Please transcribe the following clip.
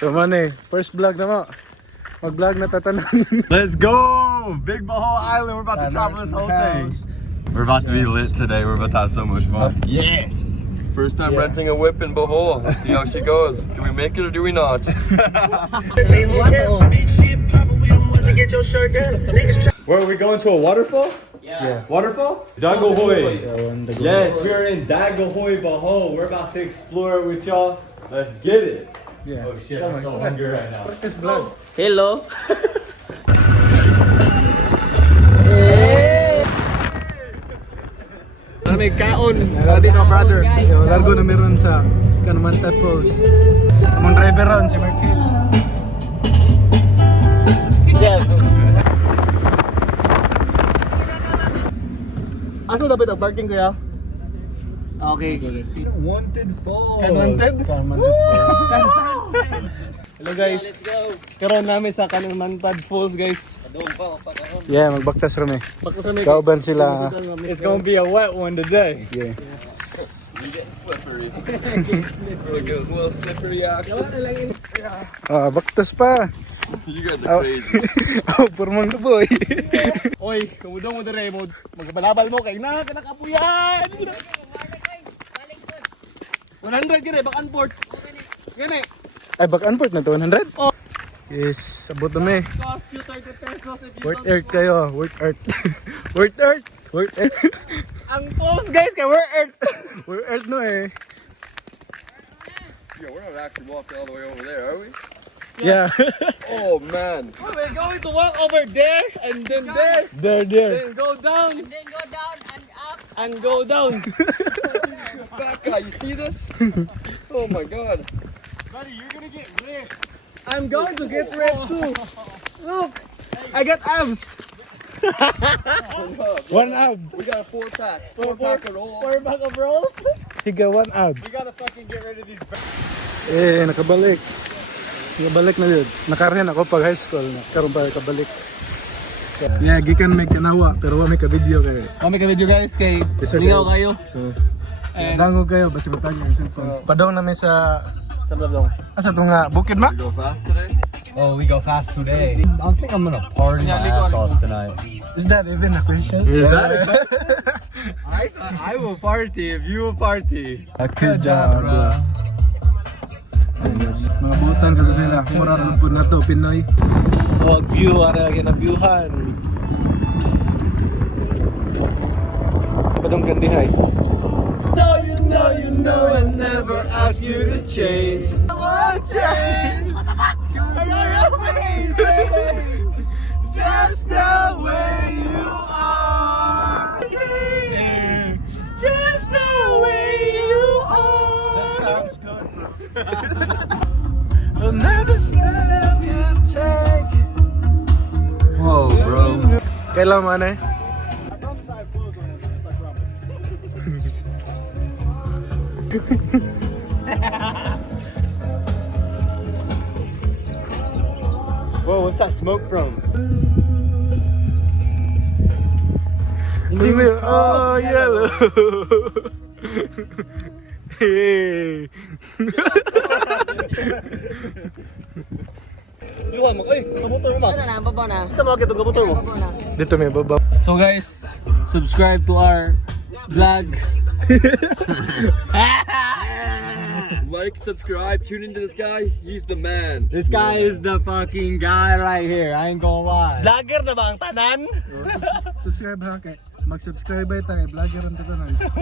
So man first vlog na mo. Mag-vlog na tatanan. Let's go! Big Bohol Island. We're about to travel this whole thing. We're about to be lit today. We're about to have so much fun. Yes! First time renting a whip in Bohol. Let's see how she goes. Do we make it or do we not? Where are we going to a waterfall? Yeah. Waterfall? Dagohoy. Yes, we are in Dagohoy, Bohol. We're about to explore it with y'all. Let's get it. Yeah. Oh shit, I'm so hungry right now. Practice vlog. Hello. May kaon. Ready na brother. Yo, largo na meron sa Kanumantat Falls. Among driver ron si Marquil. Chef. Aso dapat ang parking kuya? Okay. Wanted Falls. Wanted? Kanumantat. Hello guys. Karon namin sa Kanumantat Falls guys. Yeah, magbaktas rami. Bakit sa may Kauban sila. It's gonna be a wet one today. Yeah. You get slippery. We'll get a little slippery action. Baktas pa. You guys are crazy. Oh, purmang na boy. Oy, kumudong mo dire mo. Magbalabal mo kay na kanakapuyan. 100 gire back and forth. Gani. Ay, back and forth na to 100? Oh. Yes, abot na may. Cost you 30 pesos if you Worth earth kayo, worth earth. Worth earth. Worth earth. Ang falls guys kay we're earth. Worth earth no eh. Yo, we're not actually walking all the way over there, are we? Yeah. Oh man. We're going to walk over there and then there. There. Then go down. And then go down and up. And go down. Fat guy, you see this? Oh my god. Buddy, you're gonna get ripped. I'm going to get ripped too. Look, I got abs. One ab. We got a 4-pack. 4-pack of roll. 4 bag of rolls. Higa one ab. We gotta fucking get rid of these. Nakabalik. Nakabalik na yun. Nakaryan ako pag high school. Karoon pa nakabalik. Yeah, gikan may kanawa. Pero wala may ka-video kayo. Kami ka video guys kay Sir, lingaw kayo. Dangog kayo. Basta matanya. Padong namin sa... Asa ito nga? Bukid Mak? Go fast today? Oh, we go fast today. I think I'm gonna party my ass off tonight. Is that even a question? Is that I will party if you will party. Good job, bro. Mga butan kasi sila. Mura rin po na to, Pinoy. Huwag view, ara lagi na viewhan. Padong kandihay. You know I never ask you to change. I wanna change. You're amazing. Just the way you are. Just the way you are. That sounds good, bro. I'll never step you take. Whoa, bro. Kailan man eh? Whoa, what's that smoke from? Oh, yellow. Hey. Luwan mo, oy, kamotor mo. Ano na, baba na. Sa mga kitong kamotor mo. Dito may baba. So guys, subscribe to our vlog. Like, subscribe, tune into this guy. He's the man. This guy is the fucking guy right here. I ain't gonna lie. Vlogger na ba ang tanan? Subscribe ha kay. Mag-subscribe ay tayo. Vlogger ang tatanan.